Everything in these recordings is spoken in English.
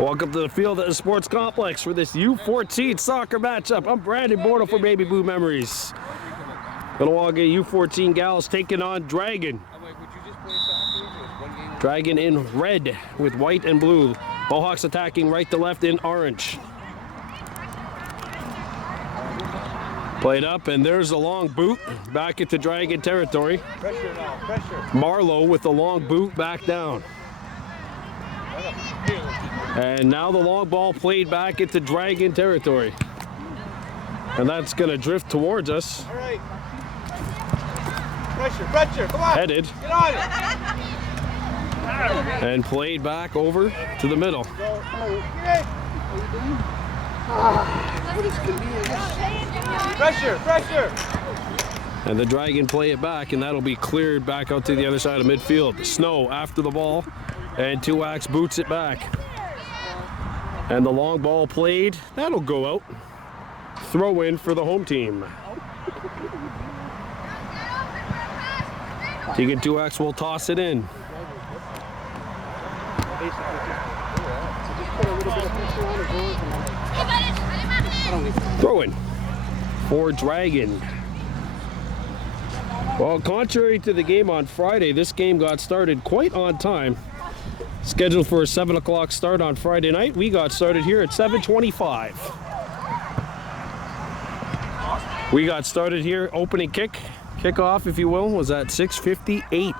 Welcome to the field at the Sports Complex for this U-14 soccer matchup. I'm Brandon Borno for Baby Blue Memories. Kahnawake U-14 gals taking on Dragon. Dragon in red with white and blue. Mohawks attacking right to left in orange. Played up, and there's a long boot back into Dragon territory. Pressure now, pressure. Marlowe with the long boot back down. And now the long ball played back into Dragon territory. And that's going to drift towards us. All right. Pressure, pressure, come on. Headed. Get on it. And played back over to the middle. Pressure, pressure. And the Dragon play it back, and that'll be cleared back out to the other side of midfield. Snow after the ball, and Two-Axe boots it back. And the long ball played, that'll go out. Throw in for the home team. Tegan Two-Axe will toss it in. Throw in for Dragon. Well, contrary to the game on Friday, this game got started quite on time. Scheduled for a 7 o'clock start on Friday night. We got started here at 7:25. We got started here, opening kickoff, if you will, was at 6:58.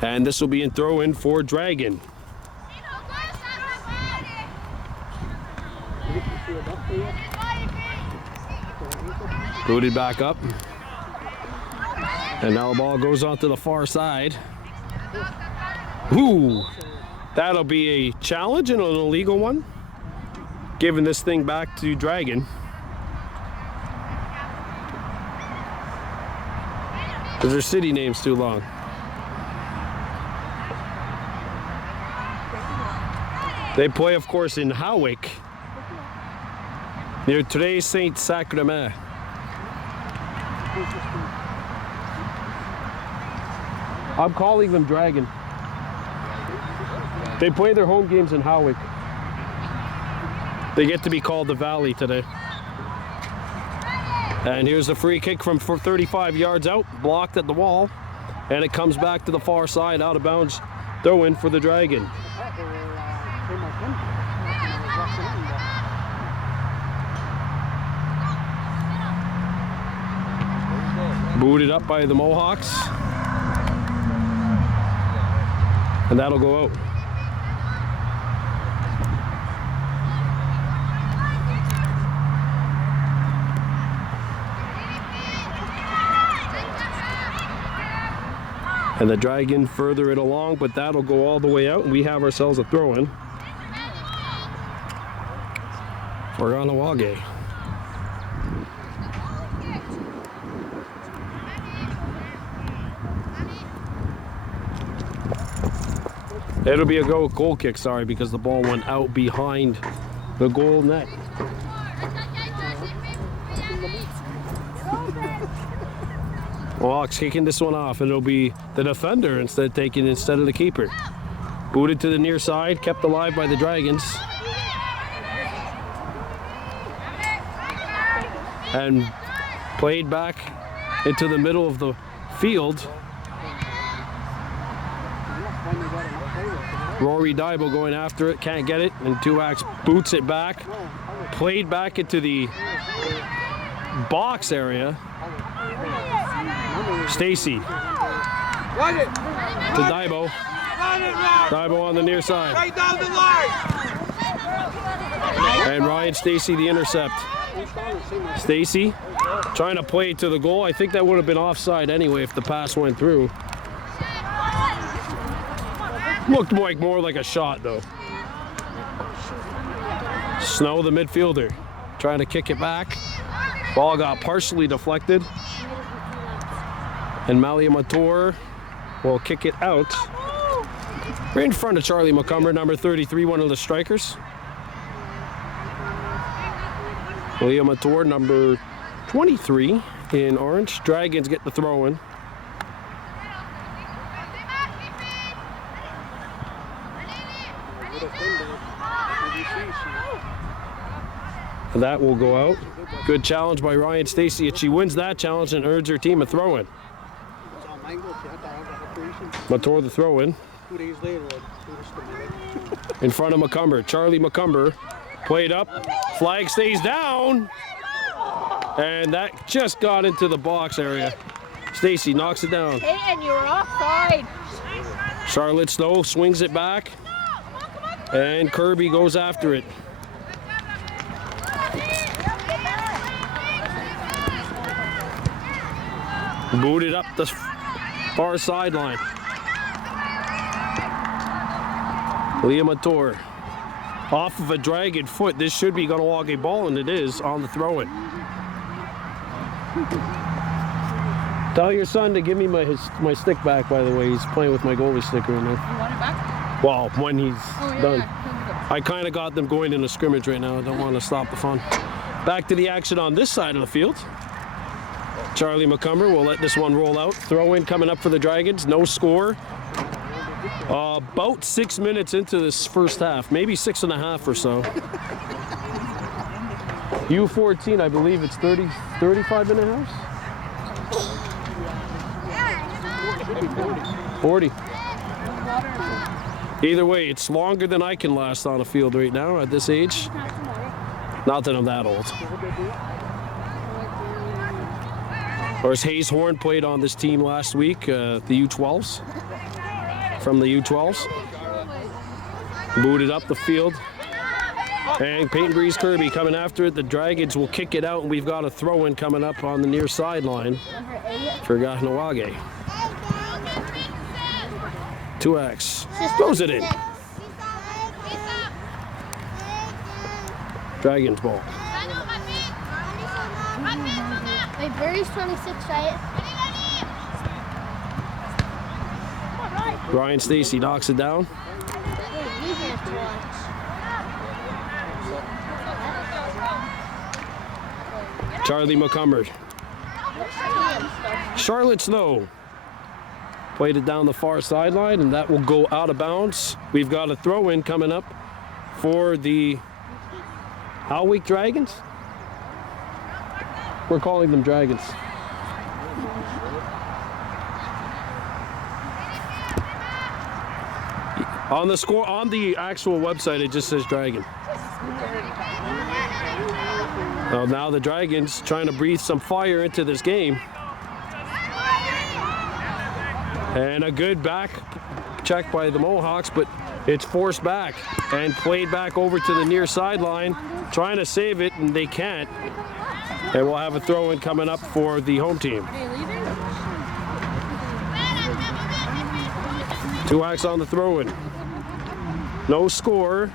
And this will be in throw in for Dragon. Booted back up. And now the ball goes onto the far side. Ooh, that'll be a challenge and an illegal one. Giving this thing back to Dragon. Because their city name's too long. They play, of course, in Howick, near today's Saint Sacrament. I'm calling them Dragon. They play their home games in Howick. They get to be called the Valley today. And here's a free kick from 35 yards out, blocked at the wall, and it comes back to the far side, out of bounds. Throw in for the Dragon. Booted up by the Mohawks. And that'll go out. And the Dragon further it along, but that'll go all the way out, and we have ourselves a throw-in for Kahnawake. It'll be a goal kick, sorry, because the ball went out behind the goal net. Mohawks kicking this one off, and it'll be the defender instead of the keeper. Booted to the near side, kept alive by the Dragons. And played back into the middle of the field. Rory Daibo going after it, can't get it, and Two-Axe boots it back. Played back into the box area. Stacy to Daibo. Daibo on the near side. Right down the line. And Ryan Stacy the intercept. Stacy trying to play to the goal. I think that would have been offside anyway if the pass went through. Looked more like a shot though. Snow, the midfielder, trying to kick it back. Ball got partially deflected. And Malia Mator will kick it out. Right in front of Charlie McCumber, number 33, one of the strikers. Malia Mator, number 23 in orange. Dragons get the throw in. That will go out. Good challenge by Ryan Stacy, and she wins that challenge and earns her team a throw-in. Mator the throw-in. 2 days later, In front of McCumber. Charlie McCumber played up. Flag stays down. And that just got into the box area. Stacy knocks it down. Hey, and you're offside. Charlotte Snow swings it back. And Kirby goes after it. Booted up the far sideline. Leah Mator off of a dragged foot. This should be Kahnawake ball, and it is on the throw-in. Tell your son to give me my stick back, by the way. He's playing with my goalie stick right now. You want it back? Well, when he's done. Yeah. I kind of got them going in a scrimmage right now. I don't want to stop the fun. Back to the action on this side of the field. Charlie McCumber will let this one roll out. Throw in coming up for the Dragons. No score. About 6 minutes into this first half. Maybe 6.5 or so. U-14, I believe it's 35 minutes. 40. Either way, it's longer than I can last on a field right now at this age. Not that I'm that old. Of course, Hayes Horn played on this team last week, the U12s. From the U12s. Booted up the field. And Peyton Breeze Kirby coming after it. The Dragons will kick it out, and we've got a throw-in coming up on the near sideline for Kahnawake. 2X throws it in. Dragons ball. Wait, Birdie's 26, right? Ryan Stacy knocks it down. Charlie McCumber. Charlotte Snow played it down the far sideline, and that will go out of bounds. We've got a throw-in coming up for the Howick Dragons. We're calling them Dragons. On the score, on the actual website, it just says Dragon. Well, now the Dragons trying to breathe some fire into this game. And a good back check by the Mohawks, but it's forced back and played back over to the near sideline, trying to save it, and they can't. And we'll have a throw-in coming up for the home team. 2X on the throw-in. No score.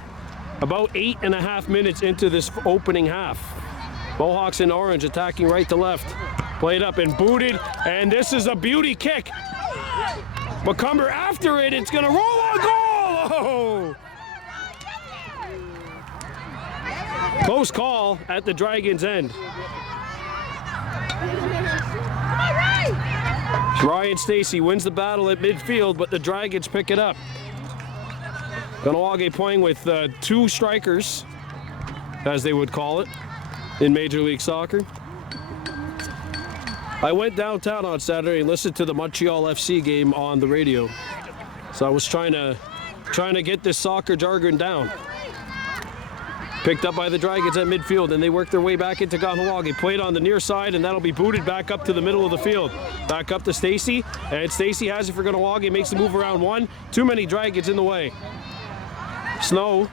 About 8.5 minutes into this opening half. Mohawks in orange attacking right to left. Played up and booted, and this is a beauty kick. McCumber after it, it's gonna roll on goal! Oh! Close call at the Dragons' end. Ryan Stacy wins the battle at midfield, but the Dragons pick it up. Kahnawake playing with 2 strikers, as they would call it in Major League Soccer. I went downtown on Saturday and listened to the Montreal FC game on the radio. So I was trying to get this soccer jargon down. Picked up by the Dragons at midfield, and they worked their way back into Kahnawake. Played on the near side, and that'll be booted back up to the middle of the field. Back up to Stacy, and Stacy has it for Kahnawake, makes the move around one. Too many Dragons in the way. Snow,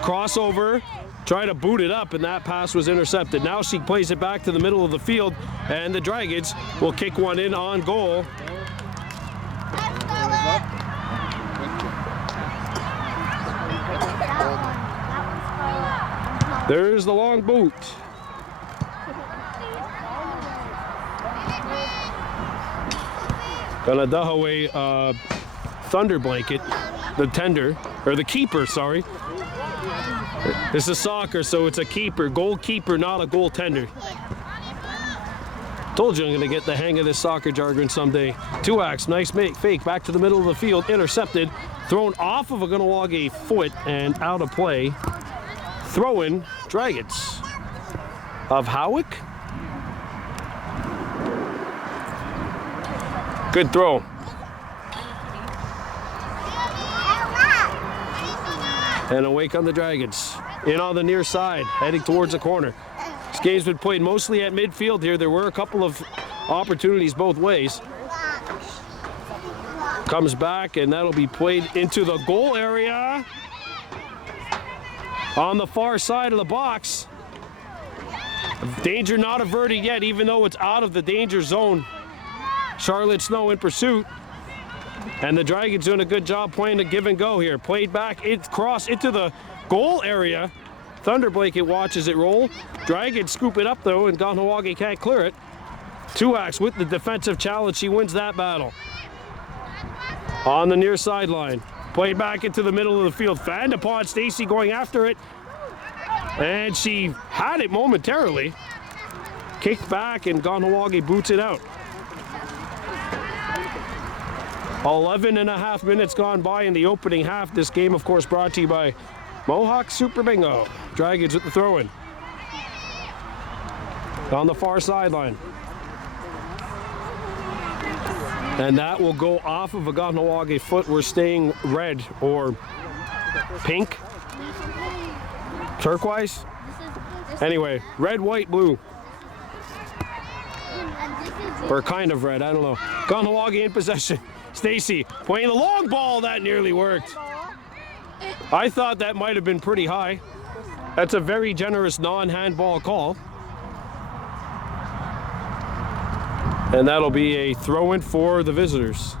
crossover, trying to boot it up, and that pass was intercepted. Now she plays it back to the middle of the field, and the Dragons will kick one in on goal. There's the long boot. Kahnawake Thunder blanket, the tender, or the keeper, sorry. This is soccer, so it's a keeper, goalkeeper, not a goaltender. Told you I'm going to get the hang of this soccer jargon someday. Two-ax, nice fake, back to the middle of the field, intercepted, thrown off of a Kahnawake foot and out of play. Throw-in, Dragons of Howick. Good throw. And a wake on the Dragons. In on the near side, heading towards the corner. This game's been played mostly at midfield here. There were a couple of opportunities both ways. Comes back, and that'll be played into the goal area. On the far side of the box. Danger not averted yet, even though it's out of the danger zone. Charlotte Snow in pursuit. And the Dragons doing a good job playing a give and go here. Played back, cross into the goal area. Thunderblanket watches it roll. Dragons scoop it up though, and Kahnawake can't clear it. Two-ax with the defensive challenge. She wins that battle. On the near sideline. Played back into the middle of the field. Fanned upon Stacy going after it. And she had it momentarily. Kicked back, and Kahnawake boots it out. 11.5 minutes gone by in the opening half. This game, of course, brought to you by Mohawks Super Bingo. Dragons with the throw-in. On the far sideline. And that will go off of a Kahnawake foot. We're staying red or pink. Turquoise? Anyway, red, white, blue. Or kind of red, I don't know. Kahnawake in possession. Stacy playing the long ball. That nearly worked. I thought that might have been pretty high. That's a very generous non-handball call. And that'll be a throw-in for the visitors.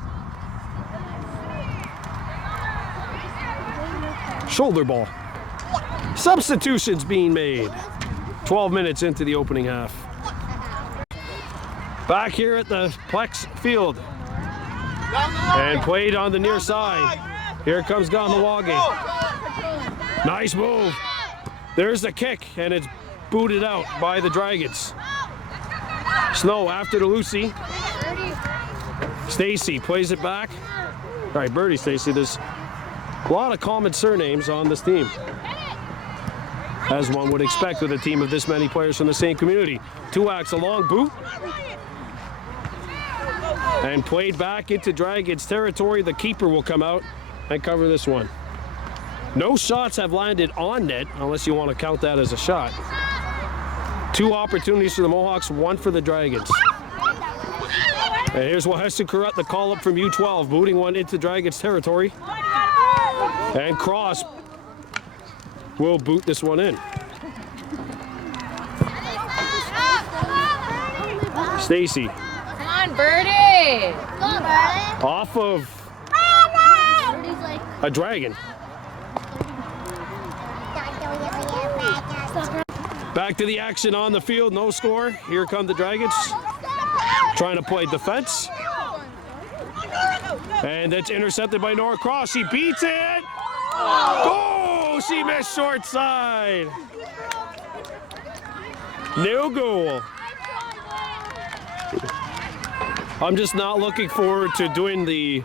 Shoulder ball. Substitutions being made. 12 minutes into the opening half. Back here at the Plex field. And played on the near side. Here comes Kahnawake. Nice move. There's the kick, and it's booted out by the Dragons. Snow after the Lucy. Stacy plays it back. All right, Birdie Stacy. There's a lot of common surnames on this team, as one would expect with a team of this many players from the same community. Two-ax, a long boot. And played back into Dragons territory. The keeper will come out and cover this one. No shots have landed on net, unless you want to count that as a shot. 2 opportunities for the Mohawks, 1 for the Dragons. And here's Wahessu Kurut, the call up from U-12, booting one into Dragons territory. And Cross will boot this one in. Stacy. Come on, Birdie! Off of a Dragon. Back to the action on the field, no score. Here come the Dragons. Trying to play defense. And that's intercepted by Nora Cross. She beats it. Oh, she missed short side. No goal. I'm just not looking forward to doing the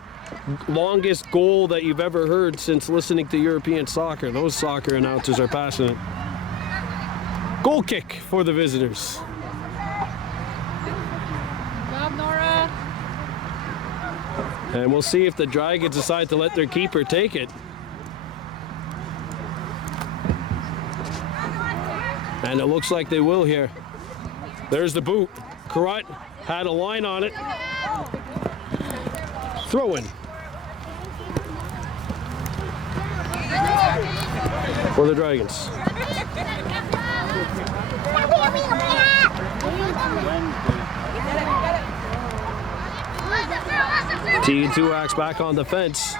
longest goal that you've ever heard since listening to European soccer. Those soccer announcers are passionate. Goal kick for the visitors. Good job, Nora. And we'll see if the Dragons decide to let their keeper take it. And it looks like they will here. There's the boot. Kurut had a line on it. Throw in. For the Dragons. T and Two-ax back on the fence.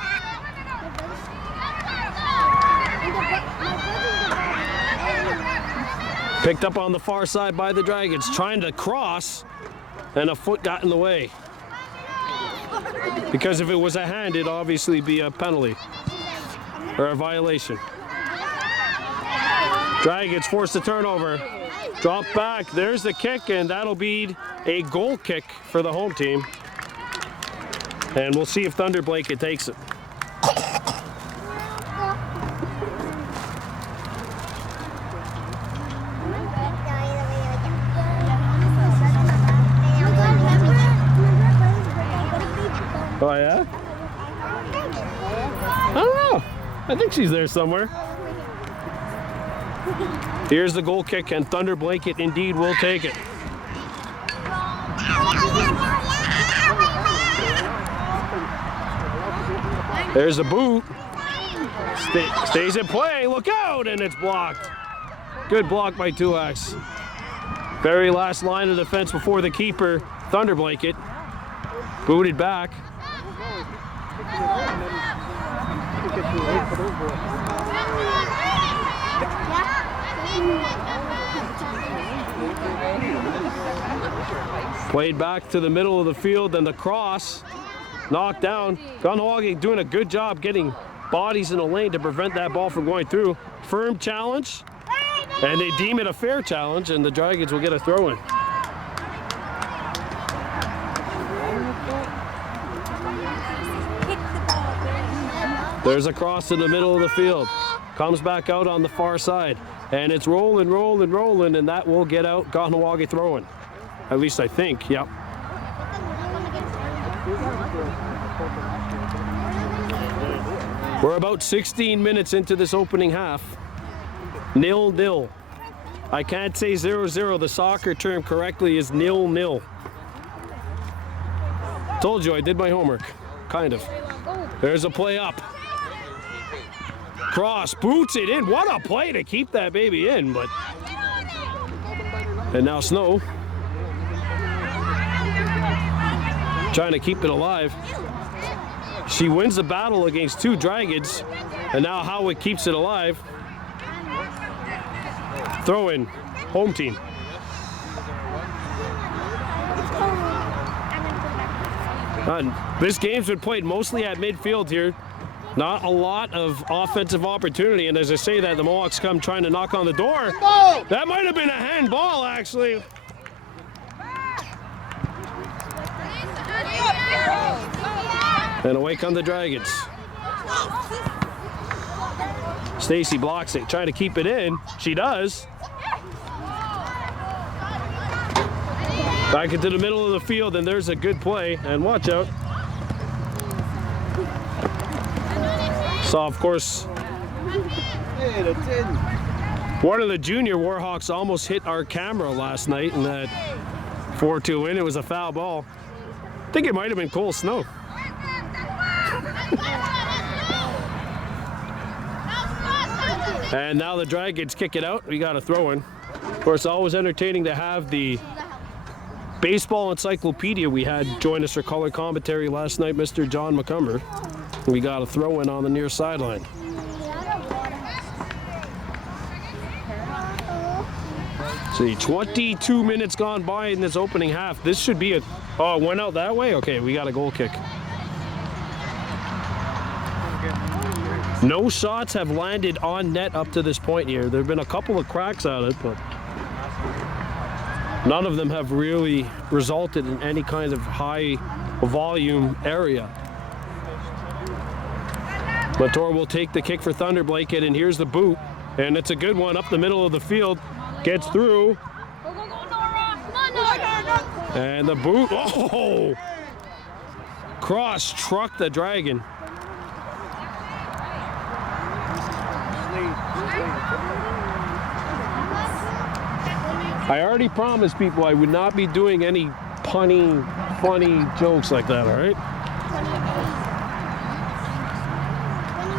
Picked up on the far side by the Dragons, trying to cross, and a foot got in the way. Because if it was a hand, it'd obviously be a penalty or a violation. Dragons forced the turnover. Drop back, there's the kick, and that'll be a goal kick for the home team. And we'll see if Thunder Blanket takes it. Oh yeah? I don't know. I think she's there somewhere. Here's the goal kick, and Thunder Blanket indeed will take it. There's a boot. Stays in play. Look out, and it's blocked. Good block by Tuax. Very last line of defense before the keeper. Thunder Blanket booted back. Played back to the middle of the field, and the cross knocked down. Kahnawake doing a good job getting bodies in the lane to prevent that ball from going through. Firm challenge, and they deem it a fair challenge, and the Dragons will get a throw in. There's a cross in the middle of the field. Comes back out on the far side. And it's rolling, rolling, rolling, and that will get out. Kahnawake throwing. At least I think, yep. We're about 16 minutes into this opening half. 0-0. I can't say 0-0. The soccer term correctly is 0-0. Told you I did my homework. Kind of. There's a play up. Cross, boots it in. What a play to keep that baby in, but... And now Snow. Trying to keep it alive. She wins the battle against two Dragons, and now Howick keeps it alive. Throw in, home team. This game's been played mostly at midfield here. Not a lot of offensive opportunity, and as I say that, the Mohawks come trying to knock on the door. That might have been a handball, actually. And away come the Dragons. Stacy blocks it, trying to keep it in. She does. Back into the middle of the field, and there's a good play. And watch out. Saw, of course, one of the junior Warhawks almost hit our camera last night in that 4-2 win. It was a foul ball. I think it might have been Cole Snow. And now the Dragons kick it out. We got a throw in. Of course, always entertaining to have the baseball encyclopedia we had join us for color commentary last night, Mr. John McCumber. We got a throw in on the near sideline. See, 22 minutes gone by in this opening half. This should be a... Oh, it went out that way? Okay, we got a goal kick. No shots have landed on net up to this point here. There have been a couple of cracks at it, but none of them have really resulted in any kind of high volume area. Latour will take the kick for Thunder Blanket, and here's the boot. And it's a good one up the middle of the field. Gets through. And the boot, oh! Cross struck the Dragon. I already promised people I would not be doing any punny, funny jokes like that, all right?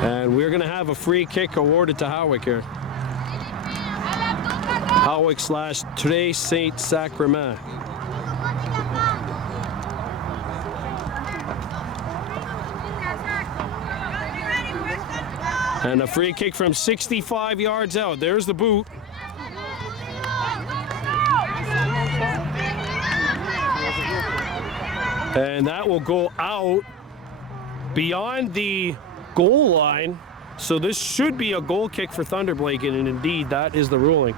And we're going to have a free kick awarded to Howick here. Howick / Tres Saint Sacrement. And a free kick from 65 yards out. There's the boot. And that will go out beyond the goal line. So this should be a goal kick for Thunder Blanket, and indeed that is the ruling.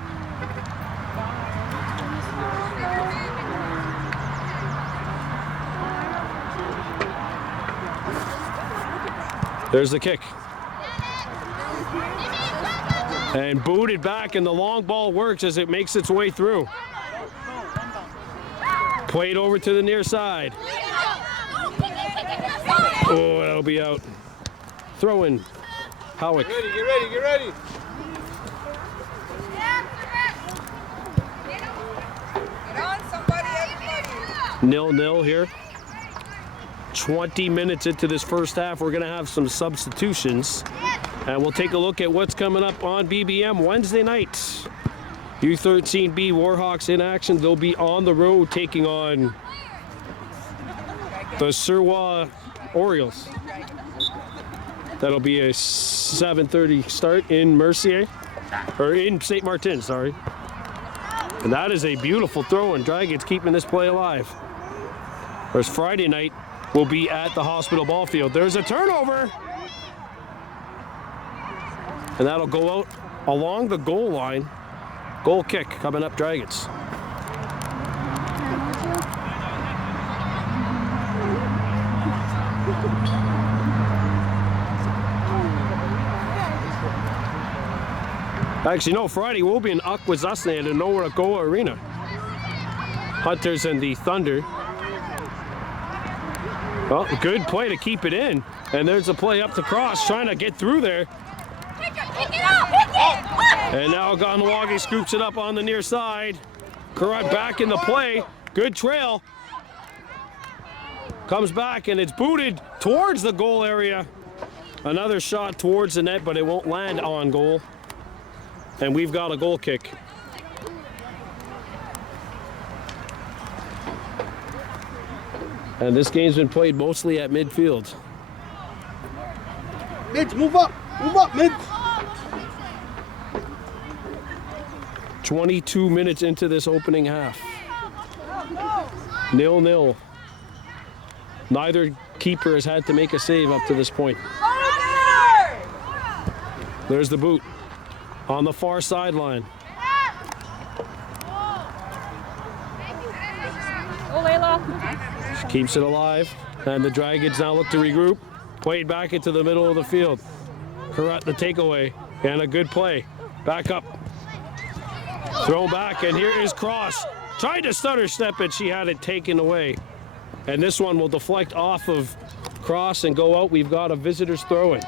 There's the kick. And booted back, and the long ball works as it makes its way through. Played over to the near side. Oh, that'll be out. Throw in Howick. Get ready, get ready, get ready. Get on somebody, everybody. 0-0 here. 20 minutes into this first half, we're going to have some substitutions. And we'll take a look at what's coming up on BBM Wednesday night. U-13B Warhawks in action. They'll be on the road taking on the Surwa Orioles. That'll be a 7:30 start in Mercier, or in St. Martin, sorry. And that is a beautiful throw, and Dragons keeping this play alive. Whereas Friday night will be at the Hospital Ball Field. There's a turnover. And that'll go out along the goal line. Goal kick coming up, Dragons. Actually, no, Friday will be in Akwesasne at the Nowhere to Go Arena. Hunters and the Thunder. Well, good play to keep it in. And there's a play up the cross, trying to get through there. And now Kahnawake scoops it up on the near side. Karat back in the play. Good trail. Comes back and it's booted towards the goal area. Another shot towards the net, but it won't land on goal. And we've got a goal kick. And this game's been played mostly at midfield. Mids, move up, Mids. 22 minutes into this opening half. 0-0. Neither keeper has had to make a save up to this point. There's the boot on the far sideline. Oh, Layla. She keeps it alive, and the Dragons now look to regroup. Played back into the middle of the field. Karat the takeaway, and a good play. Back up. Throw back, and here is Cross. Tried to stutter step it, she had it taken away. And this one will deflect off of Cross and go out. We've got a visitor's throw-in.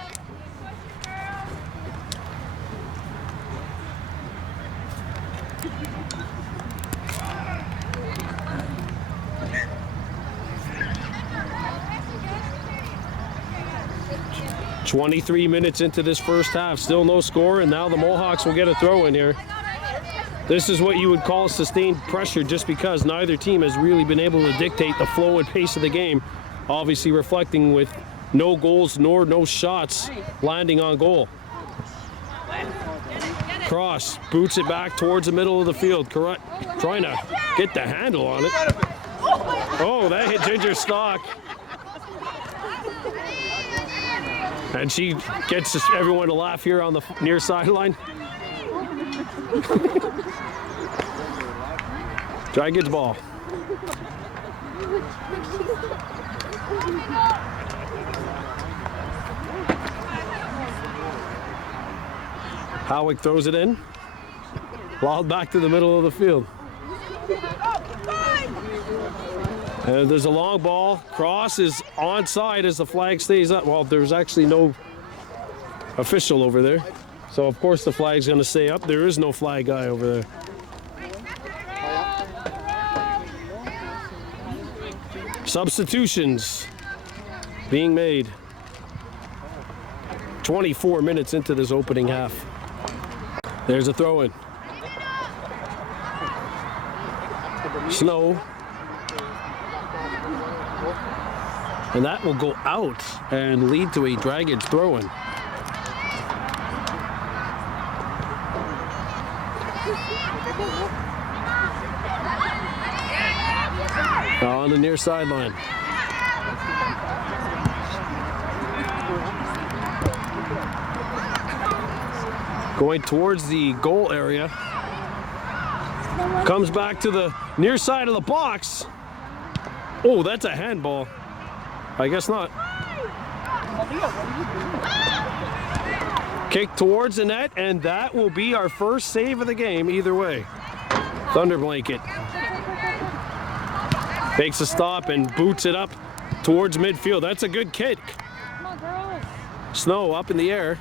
"23 minutes into this first half, still no score, and now the Mohawks will get a throw in here. This is what you would call sustained pressure, just because neither team has really been able to dictate the flow and pace of the game, obviously reflecting with no goals nor no shots landing on goal. Cross boots it back towards the middle of the field. Correct, trying to get the handle on it. Oh, that hit Ginger Stock. And she gets everyone to laugh here on the near sideline. Dragons ball. Howick throws it in. Loud back to the middle of the field. And there's a long ball. Cross is onside as the flag stays up. Well, there's actually no official over there. So, of course, the flag's going to stay up. There is no flag guy over there. Substitutions being made. 24 minutes into this opening half. There's a throw-in. Snow. And that will go out and lead to a Dragons throw-in. On the near sideline. Going towards the goal area. Comes back to the near side of the box. Oh, that's a handball. I guess not. Kick towards the net, and that will be our first save of the game either way. Thunder Blanket makes a stop and boots it up towards midfield. That's a good kick. Come on, girls. Snow up in the air.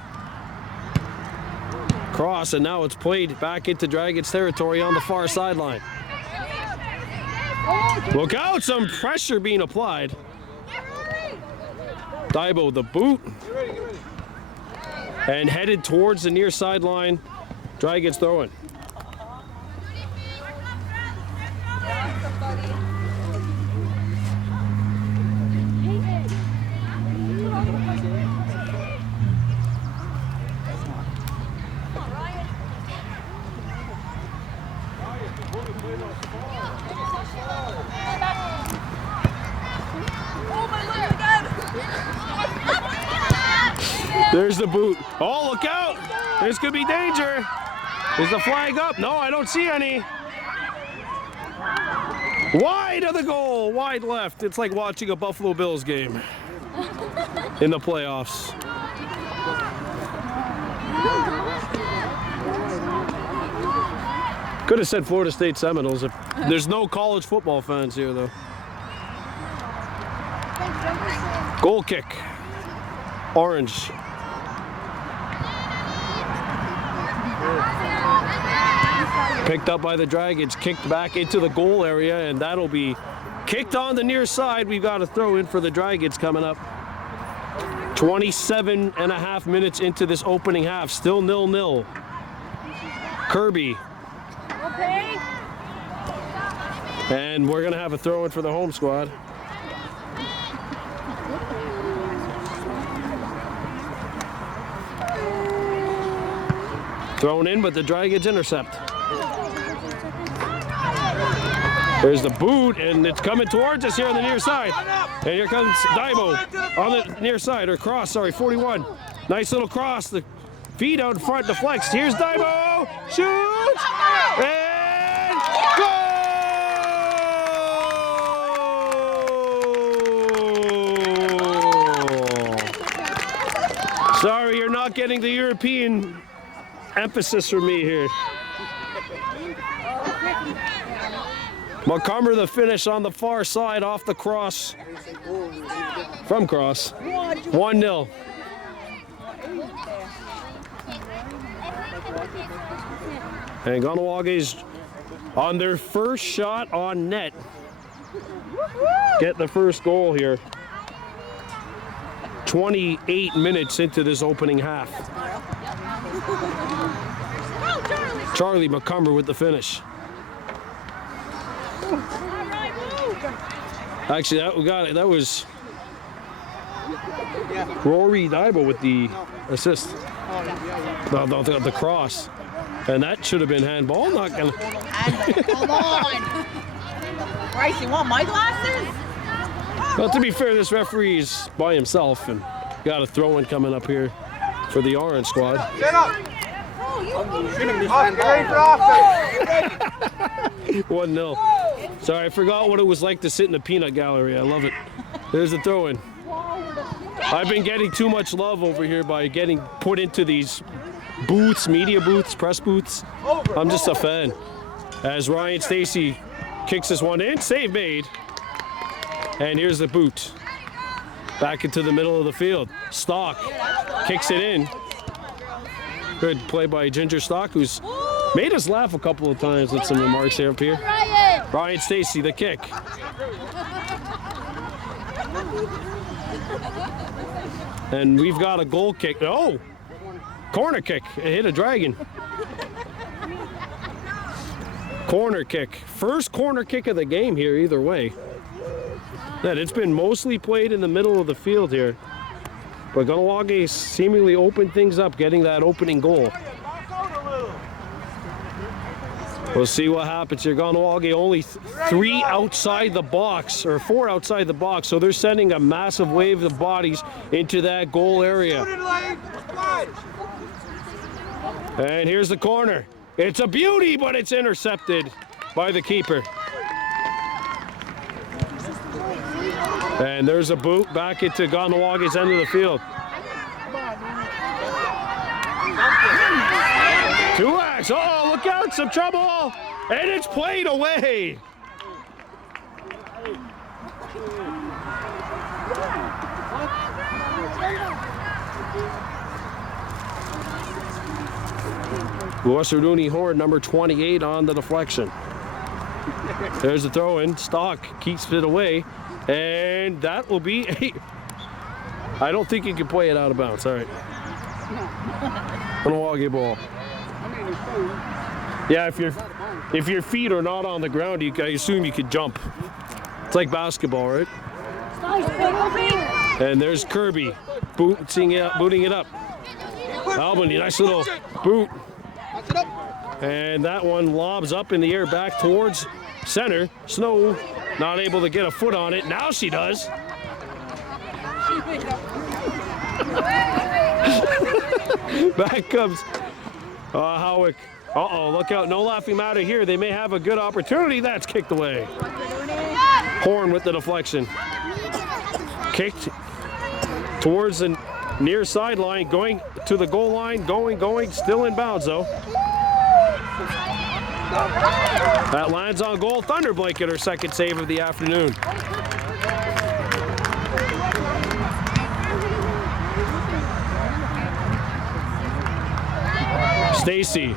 Cross, and now it's played back into Dragons territory on the far sideline. Look out, some pressure being applied. Daibo the boot. And headed towards the near sideline. Dragons throwing. There's the boot. Oh, look out! There's gonna be danger. Is the flag up? No, I don't see any. Wide of the goal, wide left. It's like watching a Buffalo Bills game in the playoffs. Could have said Florida State Seminoles. There's no college football fans here, though. Goal kick. Orange. Picked up by the Dragons, kicked back into the goal area, and that'll be kicked on the near side. We've got a throw in for the Dragons coming up. 27.5 minutes into this opening half, still 0-0. Kirby. Okay. And we're gonna have a throw in for the home squad. Thrown in, but the Dragons intercept. There's the boot, and it's coming towards us here on the near side. And here comes Daibo on the near side, or cross, sorry, 41. Nice little cross, the feet out in front, deflects. Here's Daibo, shoots, and goal! Sorry, you're not getting the European emphasis from me here. Montgomery the finish on the far side off the cross. From cross. 1-0. And Kahnawakes on their first shot on net. Get the first goal here. 28 minutes into this opening half. Charlie Montgomery with the finish. Actually, that was Rory Daibo with the assist. The cross. And that should have been handball. I'm not gonna. Come on. Bryce, you want my glasses? Well, to be fair, this referee's by himself and got a throw-in coming up here for the orange squad. Get up. Ready for offense. 1-0. Sorry, I forgot what it was like to sit in the peanut gallery. I love it. There's the throw-in. I've been getting too much love over here by getting put into these booths, media booths, press booths. I'm just a fan. As Ryan Stacy kicks this one in, save made. And here's the boot. Back into the middle of the field. Stock kicks it in. Good play by Ginger Stock, who's made us laugh a couple of times with some remarks here up here. Ryan Stacy, the kick. And we've got a goal kick. Oh! Corner kick. It hit a Dragon. Corner kick. First corner kick of the game here, either way. And it's been mostly played in the middle of the field here. But Kahnawake seemingly opened things up, getting that opening goal. We'll see what happens here. Kahnawake only 3 outside the box, or 4 outside the box, so they're sending a massive wave of bodies into that goal area. And here's the corner. It's a beauty, but it's intercepted by the keeper. And there's a boot back into Kahnawake's end of the field. Two-Ax, oh, look out, some trouble, and it's played away. Wasserdooney Horn, number 28 on the deflection. There's the throw in. Stock keeps it away, and that will be a. I don't think you can play it out of bounds. All right. Kahnawake ball. Yeah, if your feet are not on the ground, I assume you could jump. It's like basketball, right? And there's Kirby booting it up. Albany, nice little boot. And that one lobs up in the air back towards center. Snow not able to get a foot on it. Now she does. Back comes Howick. Uh-oh, look out. No laughing matter here. They may have a good opportunity. That's kicked away. Horn with the deflection. Kicked towards the near sideline, going to the goal line, going, still in bounds though. That lands on goal. Thunder Blanket, her second save of the afternoon. Stacy.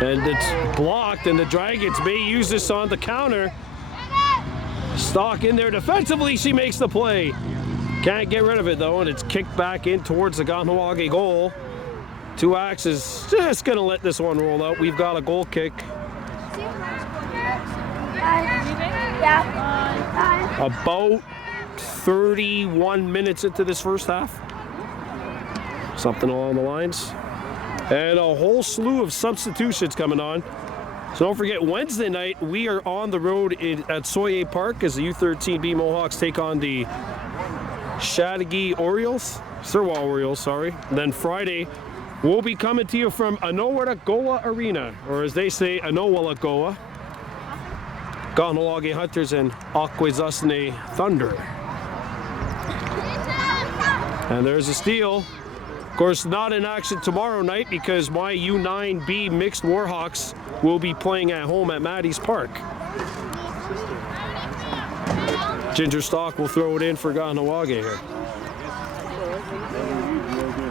And it's blocked, and the Dragons may use this on the counter. Stock in there defensively, she makes the play. Can't get rid of it though, and it's kicked back in towards the Kahnawake goal. Two-Ax is just gonna let this one roll out. We've got a goal kick. About 31 minutes into this first half. Something along the lines. And a whole slew of substitutions coming on. So don't forget, Wednesday night, we are on the road at Soye Park as the U-13B Mohawks take on the Sirwa Orioles, sorry. And then Friday, we'll be coming to you from Anowaragoa Arena, or as they say, Anowalagoa. Kahnawake Hunters and Akwesasne Thunder. And there's a steal. Of course, not in action tomorrow night because my U9B mixed Warhawks will be playing at home at Maddie's Park. Ginger Stock will throw it in for Kahnawake here.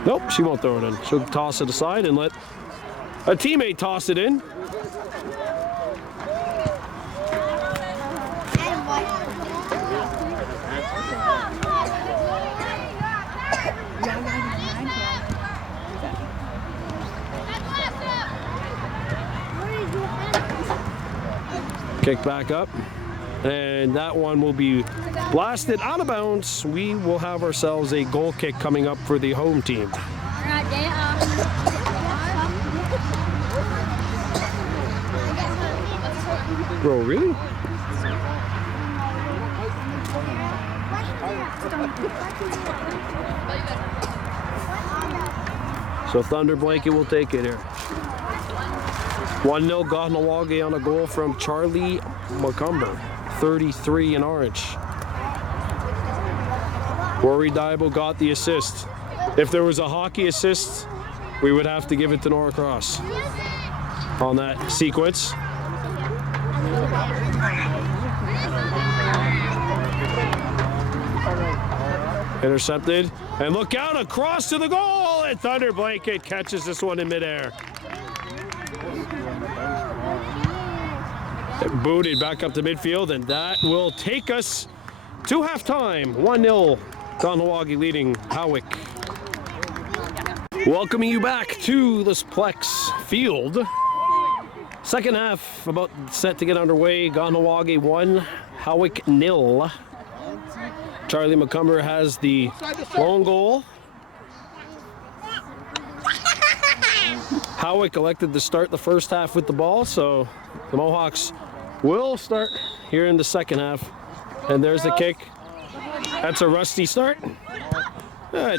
Nope, she won't throw it in. She'll toss it aside and let a teammate toss it in. Kick back up, and that one will be blasted out of bounds. We will have ourselves a goal kick coming up for the home team. Bro, really? So Thunder Blanket will take it here. 1-0 Kahnawake on a goal from Charlie McCumber, 33 in orange. Rory Daibo got the assist. If there was a hockey assist, we would have to give it to Nora Cross on that sequence. Intercepted, and look out, across to the goal, and Thunder Blanket catches this one in midair. Booted back up to midfield, and that will take us to halftime. 1-0, Kahnawake leading Howick. Welcoming you back to this Plex field. Second half about set to get underway. Kahnawake 1, Howick 0. Charlie McCumber has the lone goal. Howick elected to start the first half with the ball, so the Mohawks will start here in the second half. And there's the kick. That's a rusty start.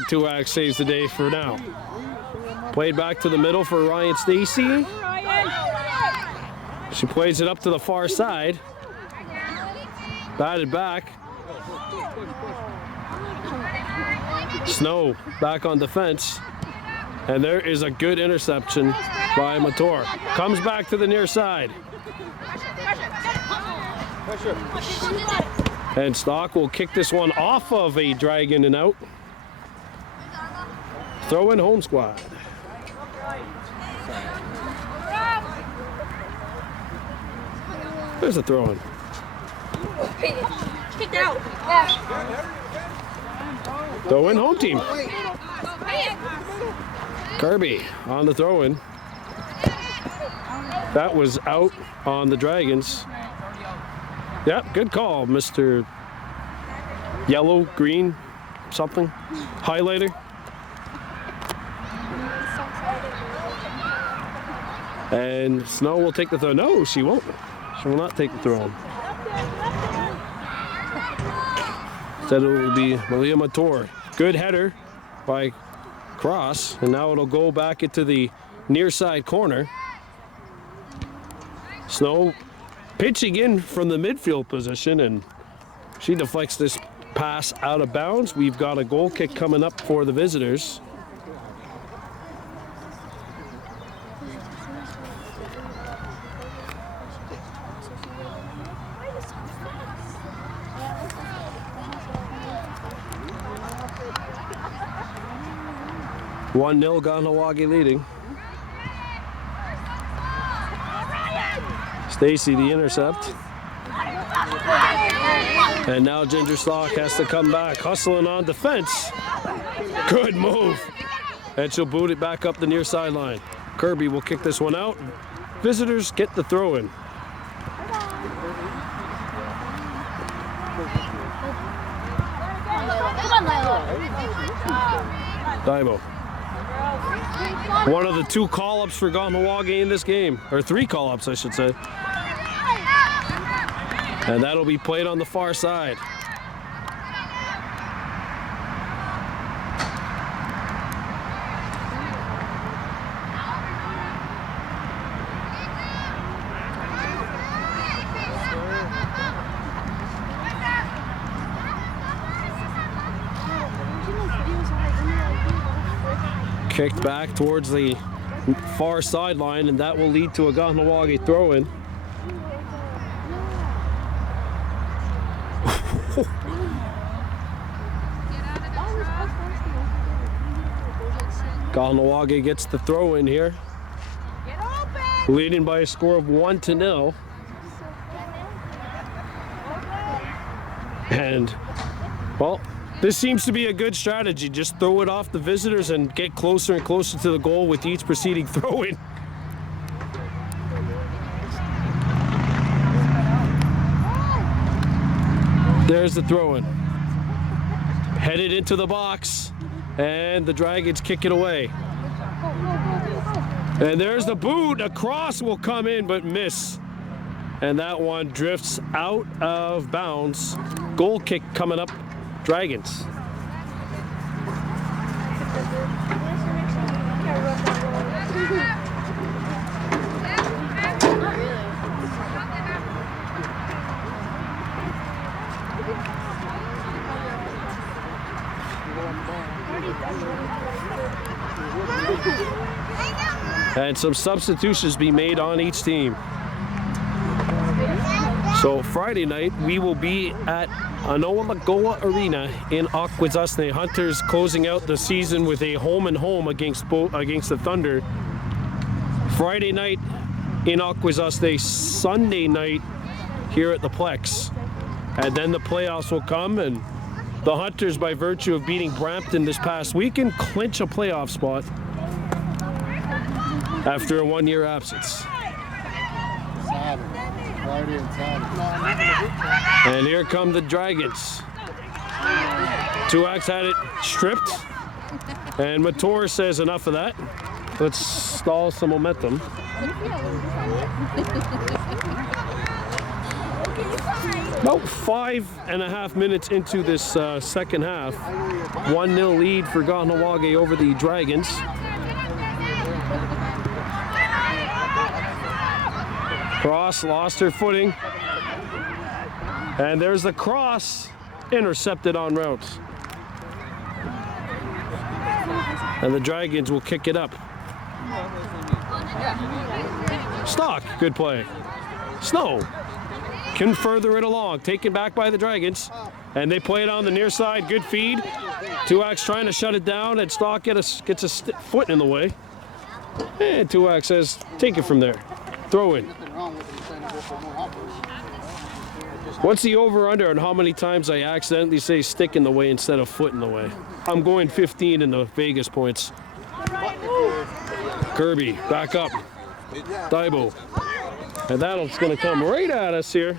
Two-Ax saves the day for now. Played back to the middle for Ryan Stacy. She plays it up to the far side. Batted back. Snow back on defense. And there is a good interception by Mator. Comes back to the near side. And Stock will kick this one off of a Dragon and out. Throw in home squad. There's a throw in. Kicked out. Throw in home team. Kirby on the throw in. That was out on the Dragons. Yep, good call, Mr. Yellow, green, something. Highlighter. And Snow will take the throw. No, she won't. She will not take the throw. Instead it will be Malia Mator. Good header by Cross. And now it'll go back into the near side corner. Snow pitching in from the midfield position, and she deflects this pass out of bounds. We've got a goal kick coming up for the visitors. (1-0) Kahnawake leading. Stacy the intercept. And now Ginger Stock has to come back, hustling on defense. Good move. And she'll boot it back up the near sideline. Kirby will kick this one out. Visitors get the throw in. Divo. One of the two call-ups for Kahnawake in this game, or three call-ups I should say. And that'll be played on the far side. Kicked back towards the far sideline, and that will lead to a Kahnawake throw-in. Kahnawake gets the throw in here, leading by a score of 1-0. And, well, this seems to be a good strategy. Just throw it off the visitors and get closer and closer to the goal with each preceding throw in. There's the throw in. Headed into the box. And the Dragons kick it away. And there's the boot. A cross will come in but miss. And that one drifts out of bounds. Goal kick coming up, Dragons. And some substitutions be made on each team. So Friday night we will be at Anoa Arena in Akwesasne. Hunters closing out the season with a home and home against the Thunder. Friday night in Akwesasne, Sunday night here at the Plex. And then the playoffs will come, and the Hunters, by virtue of beating Brampton this past weekend, clinch a playoff spot after a one-year absence. And here come the Dragons. Tuax had it stripped, and Mator says enough of that. Let's stall some momentum. About 5.5 minutes into this second half. 1-0 lead for Kahnawake over the Dragons. Cross lost her footing. And there's the cross, intercepted en route. And the Dragons will kick it up. Stock, good play. Snow can further it along, taken back by the Dragons. And they play it on the near side, good feed. Tuax trying to shut it down, and Stock gets a foot in the way. And Tuax says, take it from there. Throw in. What's the over-under on how many times I accidentally say stick in the way instead of foot in the way? I'm going 15 in the Vegas points. Kirby, back up. Daibo. And that's going to come right at us here.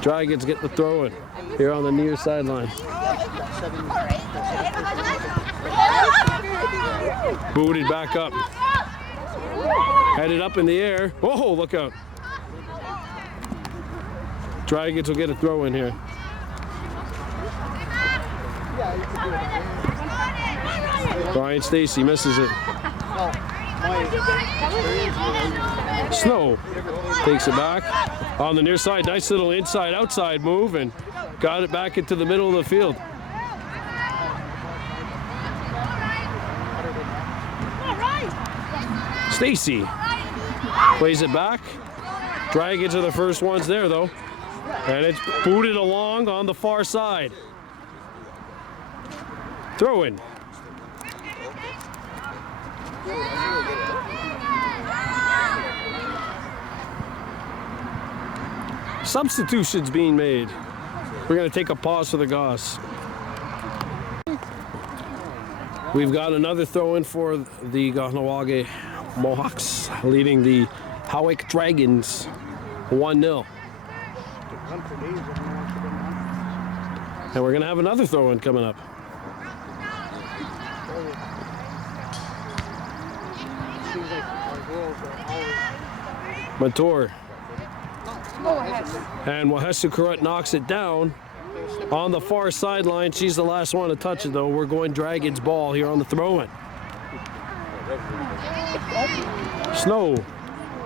Dragons get the throw in here on the near sideline. Booted back up. Headed up in the air. Oh, look out. Dragons will get a throw in here. Brian Stacy misses it. Snow takes it back on the near side. Nice little inside-outside move and got it back into the middle of the field. Stacy plays it back. Dragons are the first ones there though. And it's booted along on the far side. Throw in. Substitutions being made. We're going to take a pause for the Goss. We've got another throw in for the Kahnawake Mohawks, leading the Howick Dragons 1-0. And we're going to have another throw in coming up. Mator. And Wahesu Karut knocks it down on the far sideline. She's the last one to touch it though. We're going Dragons ball here on the throw-in. Snow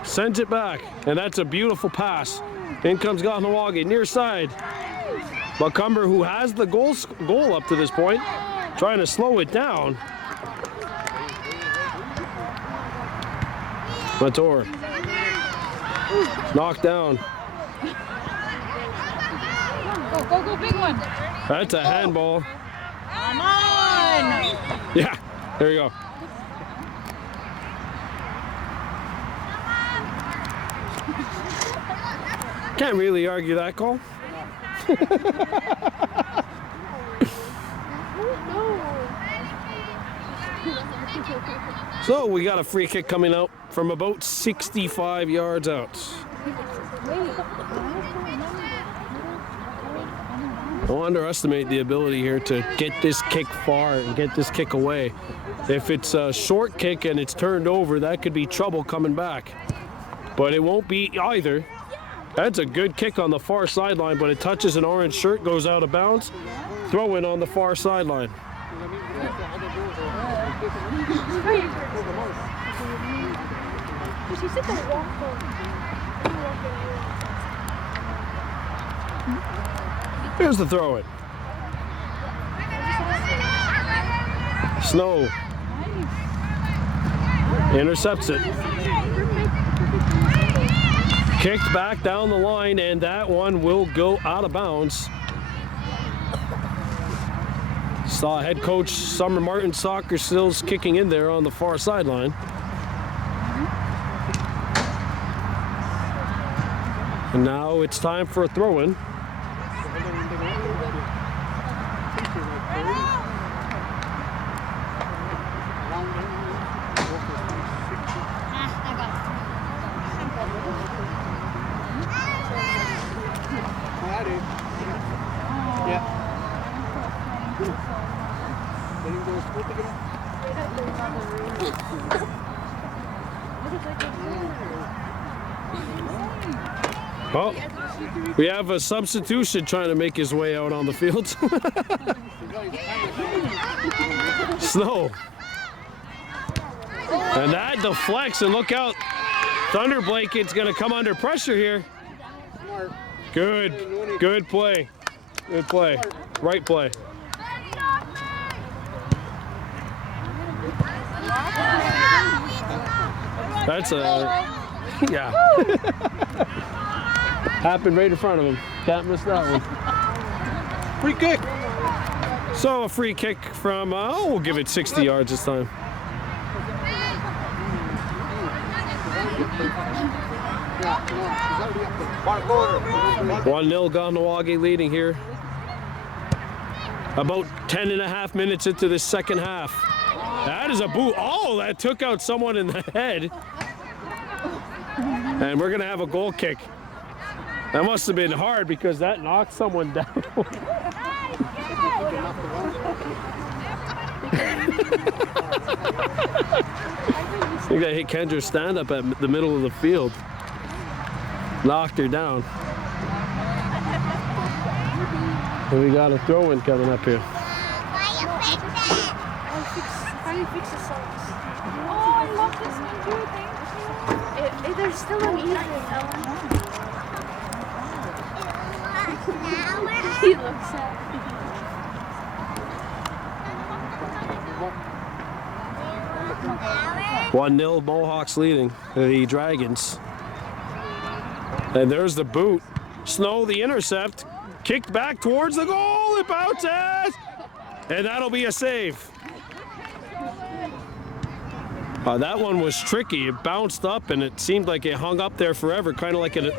sends it back, and that's a beautiful pass. In comes Kahnawake, near side. Macumber, who has the goal up to this point, trying to slow it down. Mator. Knocked down. Go, big one. That's a handball. Come on! Yeah, there you go. Can't really argue that call. So we got a free kick coming out from about 65 yards out. Don't underestimate the ability here to get this kick far and get this kick away. If it's a short kick and it's turned over, that could be trouble coming back. But it won't be either. That's a good kick on the far sideline, but it touches an orange shirt, goes out of bounds. Throw in on the far sideline. Here's the throw in. Snow intercepts it. Kicked back down the line, and that one will go out of bounds. Saw head coach Summer Martin Soccer Stills kicking in there on the far sideline. And now it's time for a throw-in. Well, we have a substitution trying to make his way out on the field. Snow And that deflects, and look out. Thunder Blanket's gonna come under pressure here. Good play. Good play. Right play. That's a, yeah. Happened right in front of him. Can't miss that one. Free kick. So a free kick from, we'll give it 60 yards this time. One 1-0 Kahnawake leading here. About 10.5 minutes into the second half. That is a boot. Oh, that took out someone in the head. And we're gonna have a goal kick. That must have been hard because that knocked someone down. I think that hit Kendra's stand-up at the middle of the field. Knocked her down. And we got a throw-in coming up here. Oh, I love this one too, thank you. There's still an easy He looks sad. One 0 Mohawks leading the Dragons. And there's the boot. Snow the intercept. Kicked back towards the goal. It bounces. And that'll be a save. That one was tricky. It bounced up and it seemed like it hung up there forever. Kind of like it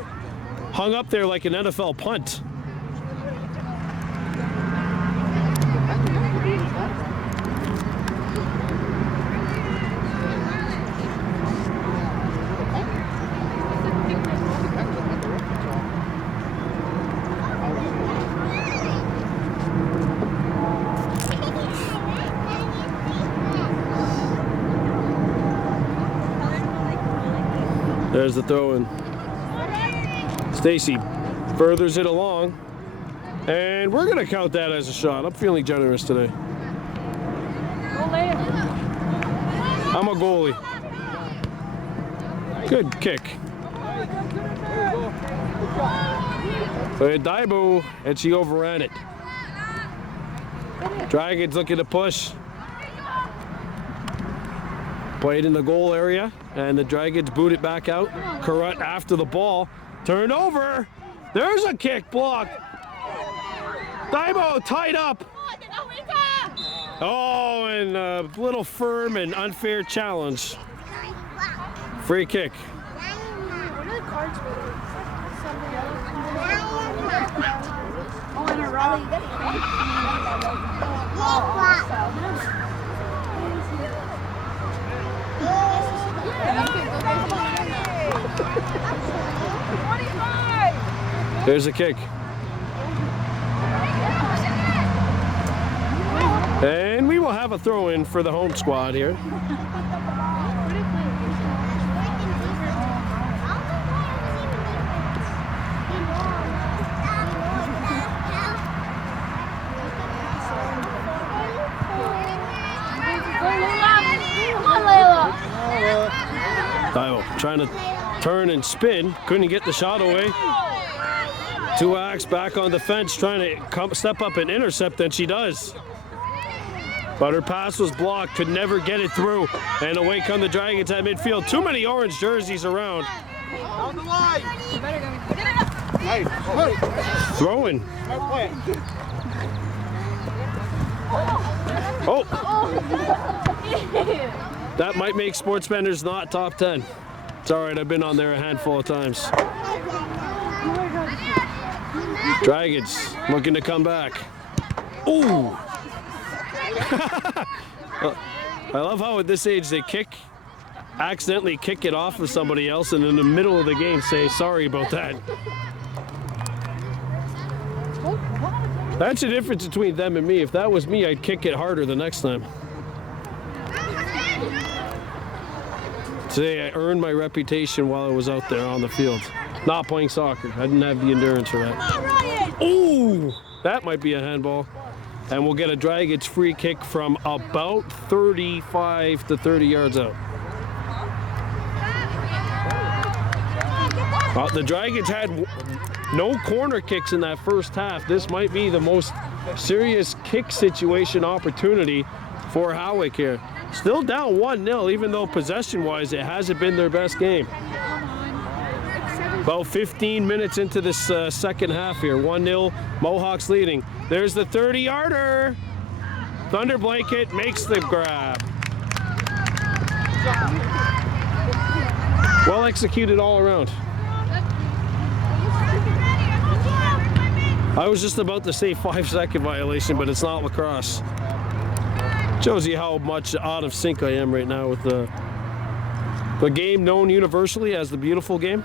hung up there like an NFL punt. There's the throw-in. Stacy furthers it along, and we're gonna count that as a shot. I'm feeling generous today. I'm a goalie. Good kick. Daibo, and she overran it. Dragons looking to push. Played in the goal area, and the Dragons boot it back out. Carrot after the ball. Turned over. There's a kick blocked. Daibo tied up. Oh, and a little firm and unfair challenge. Free kick. What are the cards for? Oh, in a row. There's a kick. And we will have a throw-in for the home squad here. Daibo trying to turn and spin, couldn't get the shot away. Tuax back on the fence trying to step up and intercept, and she does. But her pass was blocked, could never get it through. And away come the Dragons at midfield. Too many orange jerseys around. Down the line. Throwing. Oh! That might make Sports Benders not top 10. It's all right, I've been on there a handful of times. Dragons looking to come back. Ooh! I love how at this age they accidentally kick it off of somebody else, and in the middle of the game say sorry about that. That's the difference between them and me. If that was me, I'd kick it harder the next time. Today I earned my reputation while I was out there on the field. Not playing soccer. I didn't have the endurance for that. Ooh! That might be a handball. And we'll get a Dragons free kick from about 35 to 30 yards out. The Dragons had no corner kicks in that first half. This might be the most serious kick situation opportunity for Howick here. Still down 1-0, even though possession-wise it hasn't been their best game. About 15 minutes into this second half here. 1-0, Mohawks leading. There's the 30-yarder. Thunder Blanket makes the grab. Well executed all around. I was just about to say 5-second violation, but it's not lacrosse. Shows you how much out of sync I am right now with the game known universally as the beautiful game.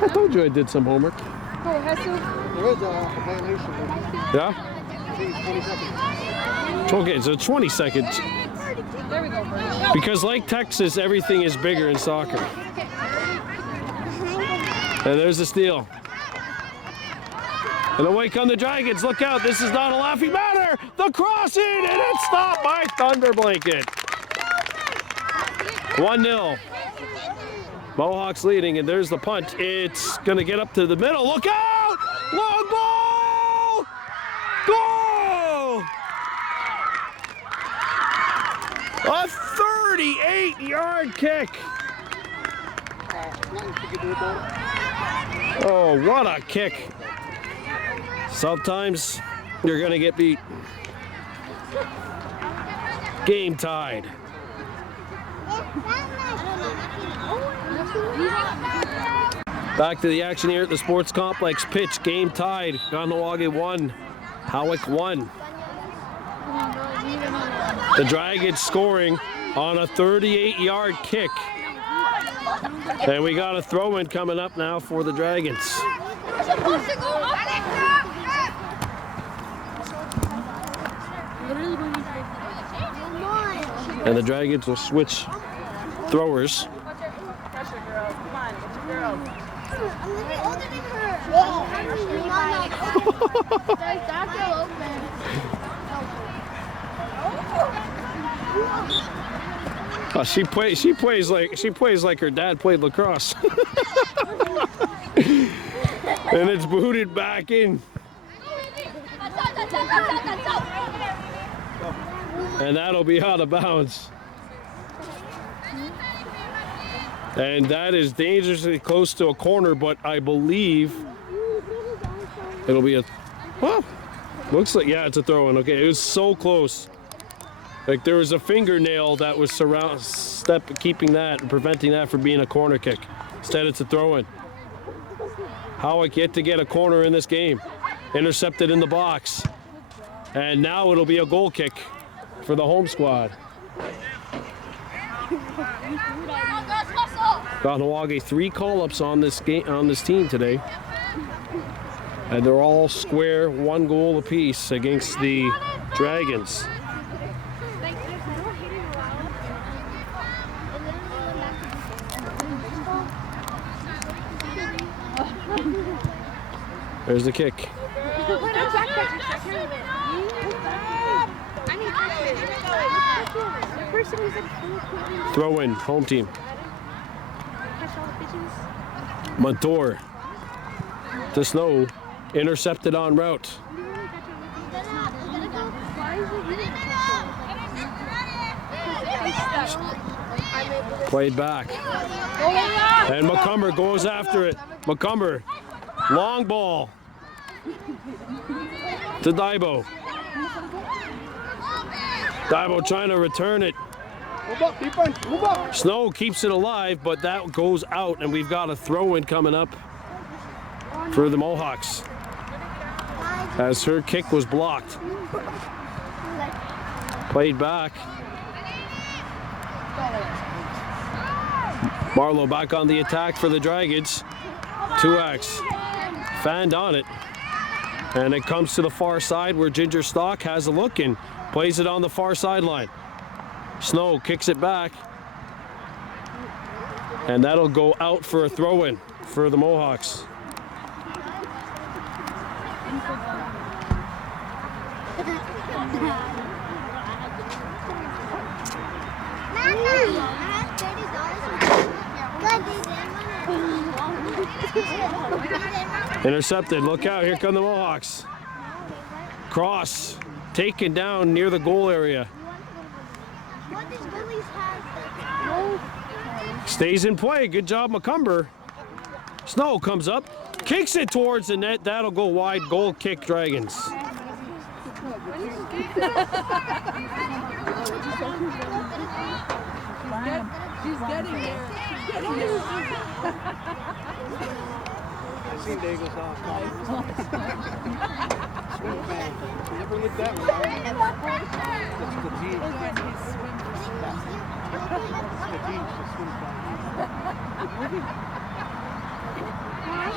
I told you I did some homework. There is a violation. Yeah? 20 seconds. Okay, so 20 seconds. There we go. Because like Texas, everything is bigger in soccer. And there's the steal. And away come the Dragons. Look out, this is not a laughing matter. The crossing, and it's stopped by Thunder Blanket. 1-0. Mohawks leading, and there's the punt. It's gonna get up to the middle. Look out! Long ball! Goal! A 38-yard kick. Oh, what a kick. Sometimes you're gonna get beat. Game tied. Back to the action here at the Sports Complex pitch. Game tied. Kahnawake 1, Howick 1. The Dragons scoring on a 38-yard kick. And we got a throw-in coming up now for the Dragons. And the Dragons will switch throwers. Oh, she plays like her dad played lacrosse. And it's booted back in. And that'll be out of bounds. And that is dangerously close to a corner, but I believe it'll be a, well, looks like, yeah, it's a throw-in. Okay, it was so close. Like there was a fingernail that was keeping that and preventing that from being a corner kick. Instead, it's a throw-in. Howick yet to get a corner in this game. Intercepted in the box. And now it'll be a goal kick for the home squad. Kahnawake 3 call-ups on this team today. And they're all square, 1 goal apiece against the Dragons. There's the kick. Throw in, home team. Montour to Snow, intercepted en route. Played back. And McCumber goes after it. McCumber, long ball to Daibo. Daibo trying to return it. Snow keeps it alive, but that goes out, and we've got a throw-in coming up for the Mohawks as her kick was blocked. Played back. Marlowe back on the attack for the Dragons. 2X fanned on it, and it comes to the far side where Ginger Stock has a look and plays it on the far sideline. Snow kicks it back, and that'll go out for a throw-in for the Mohawks. Intercepted. Look out. Here come the Mohawks. Cross. Taken down near the goal area. Stays in play. Good job, McCumber. Snow comes up. Kicks it towards the net. That'll go wide. Goal kick, Dragons. She's getting there. She's getting there. I've seen Dago's off. Swim fan. Never looked that one. That's the team. That's the team. She's swim fan.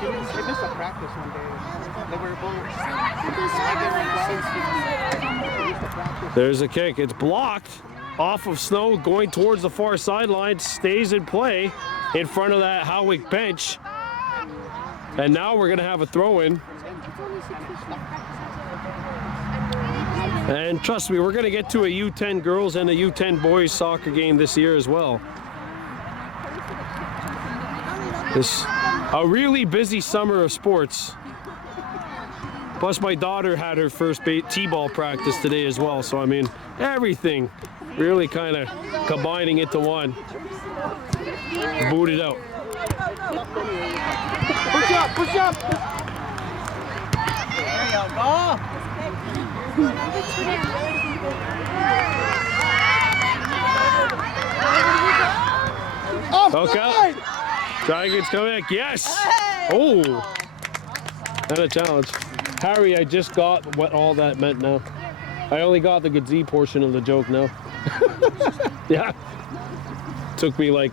She missed a practice one day. They were both. There's a kick. It's blocked off of Snow, going towards the far sideline. Stays in play in front of that Howick bench. And now we're going to have a throw-in. And trust me, we're going to get to a U10 girls and a U10 boys soccer game this year as well. This a really busy summer of sports. Plus my daughter had her first T-ball practice today as well. So I mean, everything really kind of combining into one. Booted out. Push up, push up. There you go. Look out. Dragons coming back. Yes. Oh. And a challenge. Harry, I just got what all that meant now. I only got the Gazee portion of the joke now. Yeah. Took me like,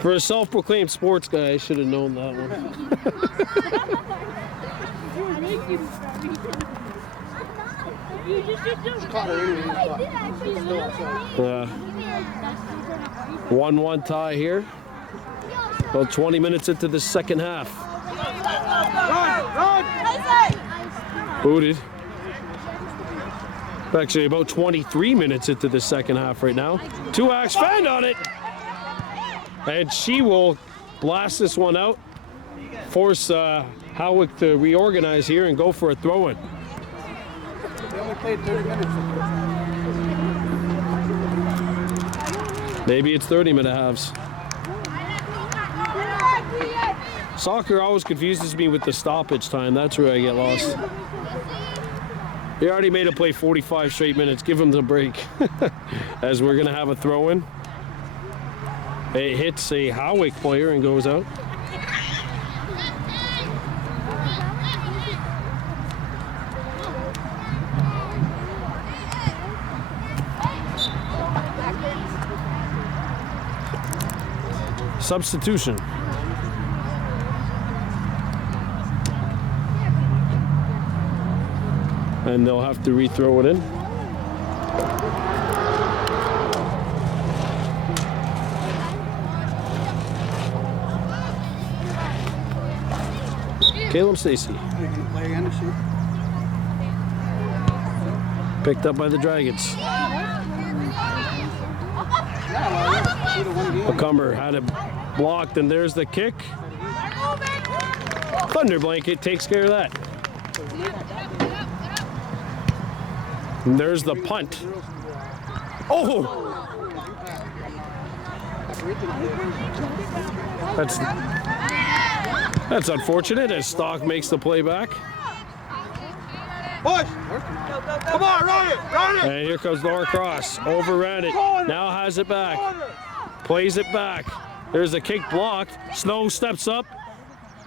for a self-proclaimed sports guy, I should have known that one. Caught her anyway. 1-1 tie here. About 20 minutes into the second half. Booted. Actually, about 23 minutes into the second half right now. Two-axe fend on it. And she will blast this one out. Force Howick to reorganize here and go for a throw-in. They only played 30 minutes. Maybe it's 30-minute halves. Soccer always confuses me with the stoppage time. That's where I get lost. He already made it play 45 straight minutes. Give him the break. As we're going to have a throw-in. It hits a Howick player and goes out. Substitution. And they'll have to re-throw it in. Caleb Stacy. Picked up by the Dragons. McCumber had it blocked, and there's the kick. Thunder Blanket takes care of that. And there's the punt. Oh! That's unfortunate as Stock makes the play back. Push! Come on, run it! Run it! And here comes Laura Cross. Overran it. Now has it back. Plays it back. There's a kick blocked. Snow steps up.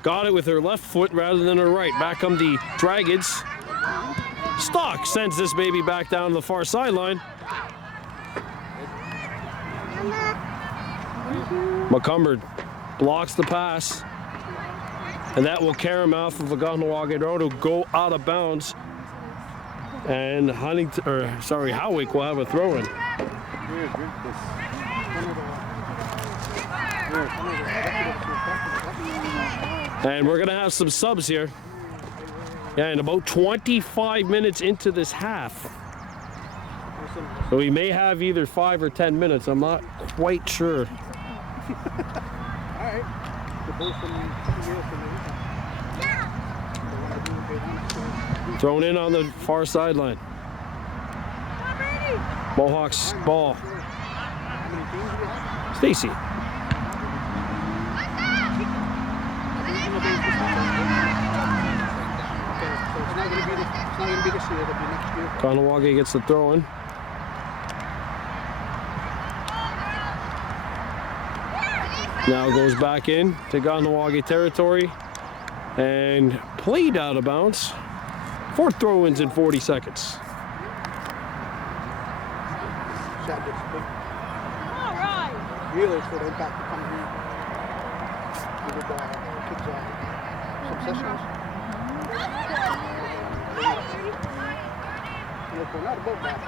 Got it with her left foot rather than her right. Back come the Dragons. Stock sends this baby back down the far sideline. McCumber blocks the pass. And that will carry him out from the Kahnawake Road to go out of bounds. And Howick will have a throw-in. And we're gonna have some subs here. And about 25 minutes into this half. So we may have either 5 or 10 minutes. I'm not quite sure. All right. both from 2 years from the weekend. They want to do what they want to. Thrown in on the far sideline. Mohawks ball. How many teams do we have? Stacy. Okay, so it's not going to be this year. It'll be next year. Kahnawake gets the throw in. Now goes back in to Kahnawake territory and played out of bounds. 4 throw-ins in 40 seconds. Shot gets big. All right. Realize for the impact to come here. Give it kids some sessions. Look, we're not about that.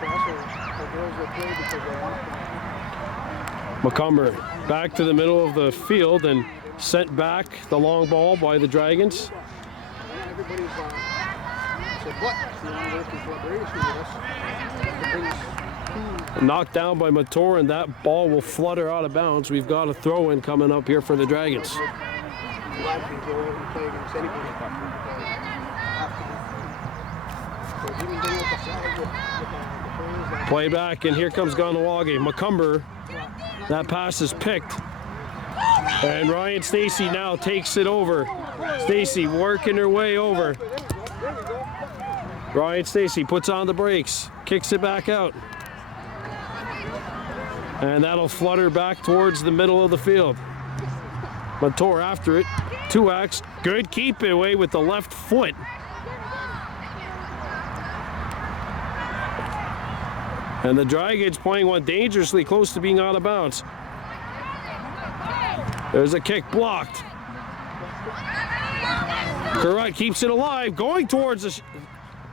But also, the girls will play because they want to. McCumber back to the middle of the field and sent back the long ball by the Dragons. Everybody's said, but if you want to work in collaboration with us, to bring us Knocked down by Mator, and that ball will flutter out of bounds. We've got a throw-in coming up here for the Dragons. glad to go out and play against anybody. Have to be. So even bring up the side with the players that Play back, and here comes Kahnawake. McCumber, that pass is picked. And Ryan Stacy now takes it over. Stacy working her way over. Ryan Stacy puts on the brakes, kicks it back out. And that'll flutter back towards the middle of the field. Mator after it. Tuax, good keep away with the left foot. And the Dragons playing one dangerously close to being out of bounds. There's a kick blocked. Carrot keeps it alive, going towards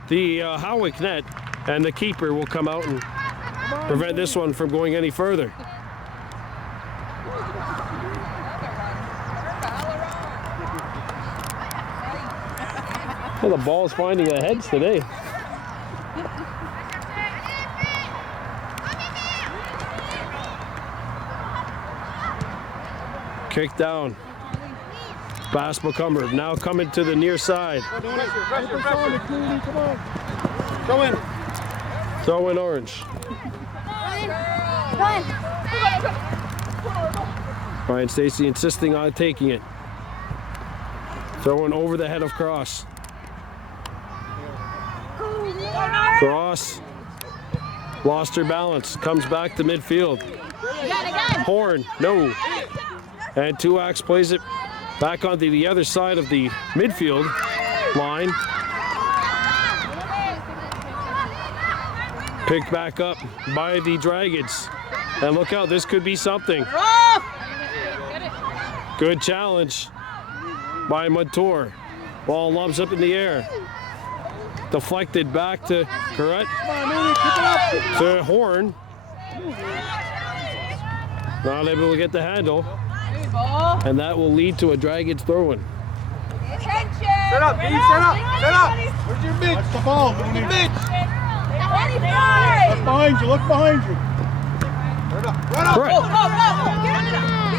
the Howick net, and the keeper will come out and prevent this one from going any further. Well, the ball's finding their heads today. Kick down. Pass McCumber, now coming to the near side. pressure. Come on. Go in. Throw in orange. Ryan Stacy insisting on taking it. Throwing over the head of Cross. Cross lost her balance, comes back to midfield. Horn, no. And Tuax plays it back onto the other side of the midfield line. Picked back up by the Dragons. And look out, this could be something. Good challenge by Mator. Ball lobs up in the air. Deflected back to Carrot. To Horn. Not able to get the handle. And that will lead to a Dragons throw-in. Set up, B, set up. Where's your bitch? That's the ball. Where's your bitch? Look behind you, look behind you. Right up. Correct.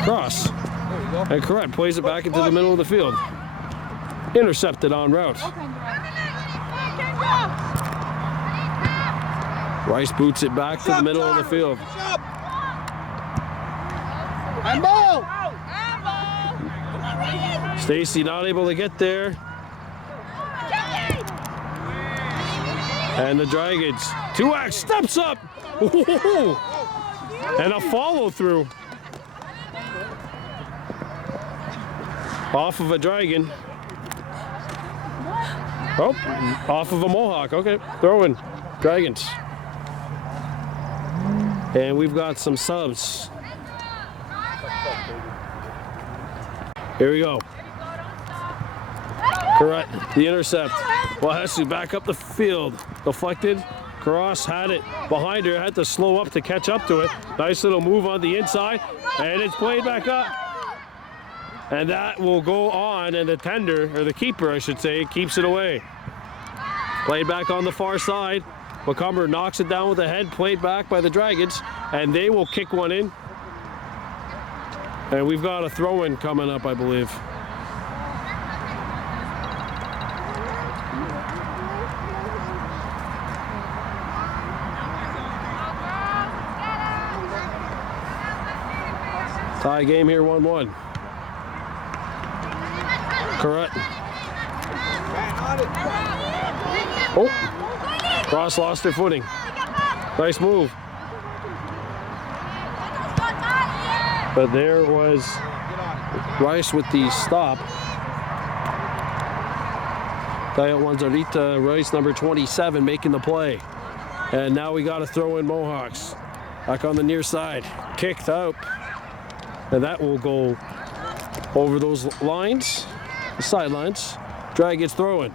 Cross. And Correct plays it back into the middle of the field. Intercepted en route. Rice boots it back to the middle of the field. And ball. Stacy not able to get there. And the Dragons. Tuax steps up. Ooh. And a follow through. Off of a Dragon. Oh, off of a Mohawk. Okay, throw in. Dragons. And we've got some subs. Here we go. Correct. The intercept. Wahasu back up the field. Deflected. Cross had it behind her. Had to slow up to catch up to it. Nice little move on the inside. And it's played back up. And that will go on, and the tender, or the keeper I should say, keeps it away. Played back on the far side. McCumber knocks it down with the head, played back by the Dragons, and they will kick one in. And we've got a throw-in coming up, I believe. Tie game here, 1-1. Correct. Oh, Cross lost their footing. Nice move. But there was Rice with the stop. Tayo Wanzarita Rice, number 27, making the play. And now we got a throw in Mohawks. Back on the near side. Kicked out. And that will go over those lines, the sidelines. Dragons throwing.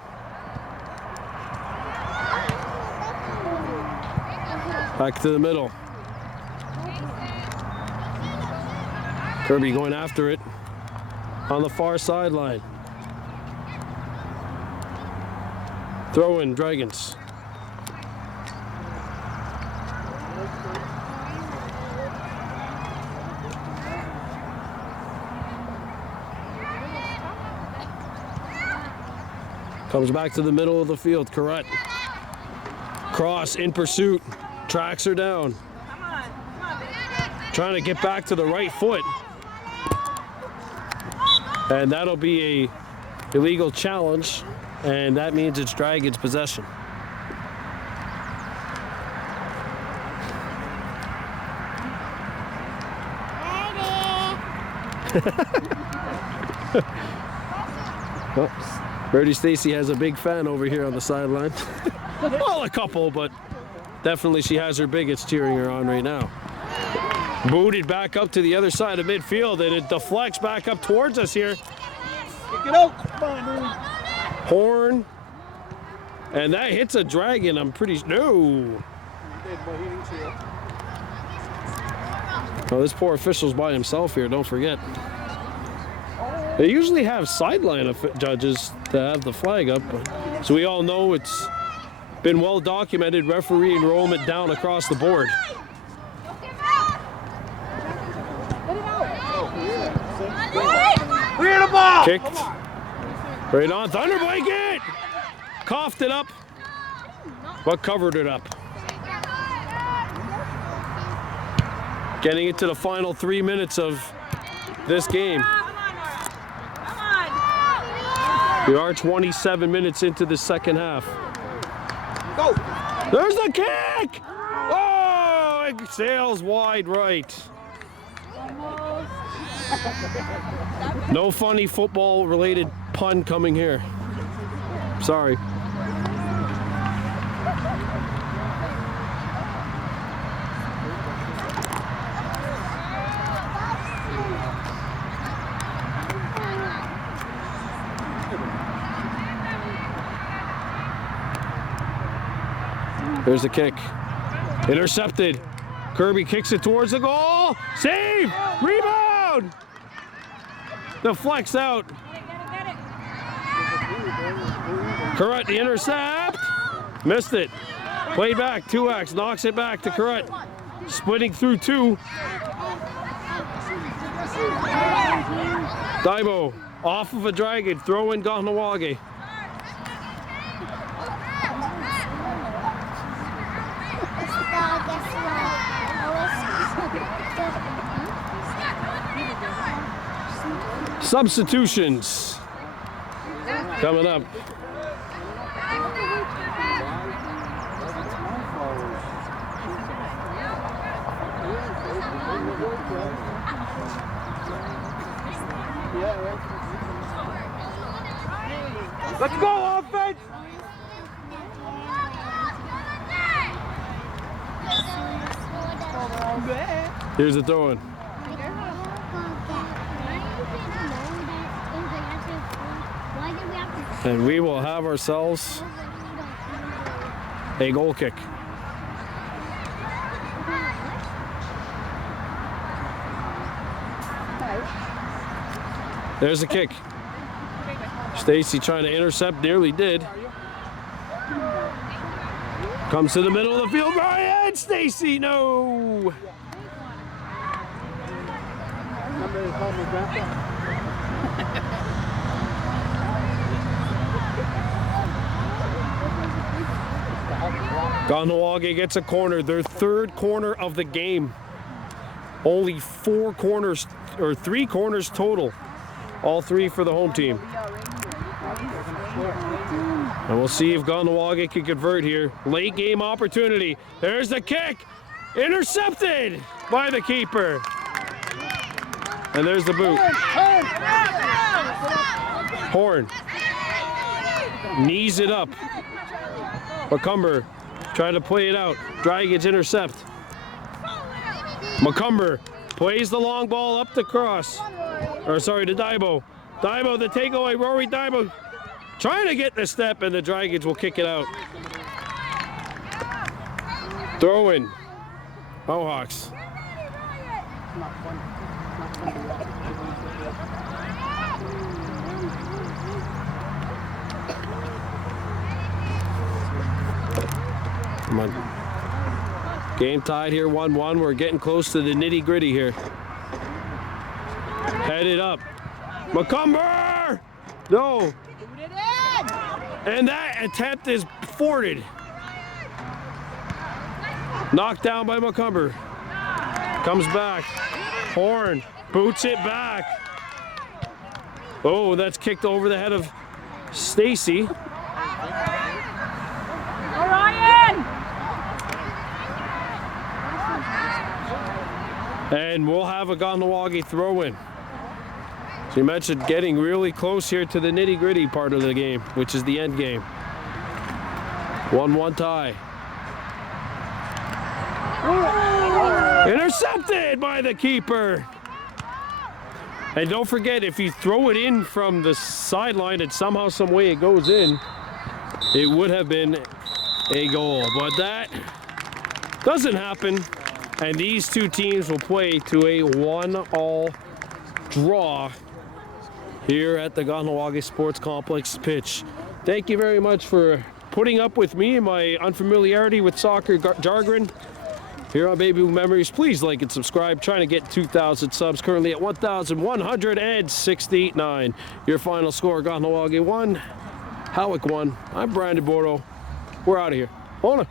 Back to the middle. Kirby going after it on the far sideline. Throw in Dragons. Comes back to the middle of the field, correct. Cross in pursuit, tracks her down. Trying to get back to the right foot. And that'll be a illegal challenge, and that means it's Dragons possession. Oops. Birdie Stacy has a big fan over here on the sideline. Well, a couple, but definitely she has her bigots cheering her on right now. Booted back up to the other side of midfield, and it deflects back up towards us here. Get out. Horn. And that hits a Dragon, I'm pretty... No! Oh, this poor official's by himself here, don't forget. They usually have sideline judges to have the flag up, but so we all know it's been well documented referee enrollment down across the board. Clear the ball! Kicked. Right on. Thunder blanket! Coughed it up, but covered it up. Getting into the final 3 minutes of this game. We are 27 minutes into the second half. Go! There's the kick! Oh, it sails wide right. No funny football-related pun coming here. Sorry. There's the kick. Intercepted. Kirby kicks it towards the goal. Save! Rebound! Deflects out. Current, the intercept. Missed it. Played back. 2X knocks it back to Current. Splitting through two. Daibo off of a Dragon. Throw in Kahnawake. Substitutions coming up. Let's go, offense! Here's the throw-in. And we will have ourselves a goal kick. There's the kick. Stacy trying to intercept, nearly did. Comes to the middle of the field, Ryan! Stacy, no! Remember they called me grandpa? Kahnawake gets a corner, their third corner of the game. Only 4 corners, or 3 corners total. All 3 for the home team. And we'll see if Kahnawake can convert here. Late game opportunity. There's the kick. Intercepted by the keeper. And there's the boot. Horn. Knees it up. McCumber trying to play it out. Dragons intercept. McCumber plays the long ball up the cross. Or sorry, to Daibo. Daibo, the takeaway. Rory Daibo trying to get the step, and the Dragons will kick it out. Throw in. Mohawks. Come on. Game tied here, 1-1. We're getting close to the nitty-gritty here. Headed up. McCumber! No. And that attempt is thwarted. Knocked down by McCumber. Comes back. Horn boots it back. Oh, that's kicked over the head of Stacy. Ryan! And we'll have a Kahnawake throw in. So you mentioned getting really close here to the nitty-gritty part of the game, which is the end game. 1-1 tie. Intercepted by the keeper. And don't forget, if you throw it in from the sideline and somehow, some way it goes in, it would have been a goal. But that doesn't happen. And these two teams will play to a 1-1 draw here at the Kahnawake Sports Complex pitch. Thank you very much for putting up with me and my unfamiliarity with soccer jargon here on Baby Blue Memories. Please like and subscribe. Trying to get 2,000 subs, currently at 1,169. Your final score: Kahnawake 1, Howick 1. I'm Brandon Bordeaux. We're out of here. Hold on.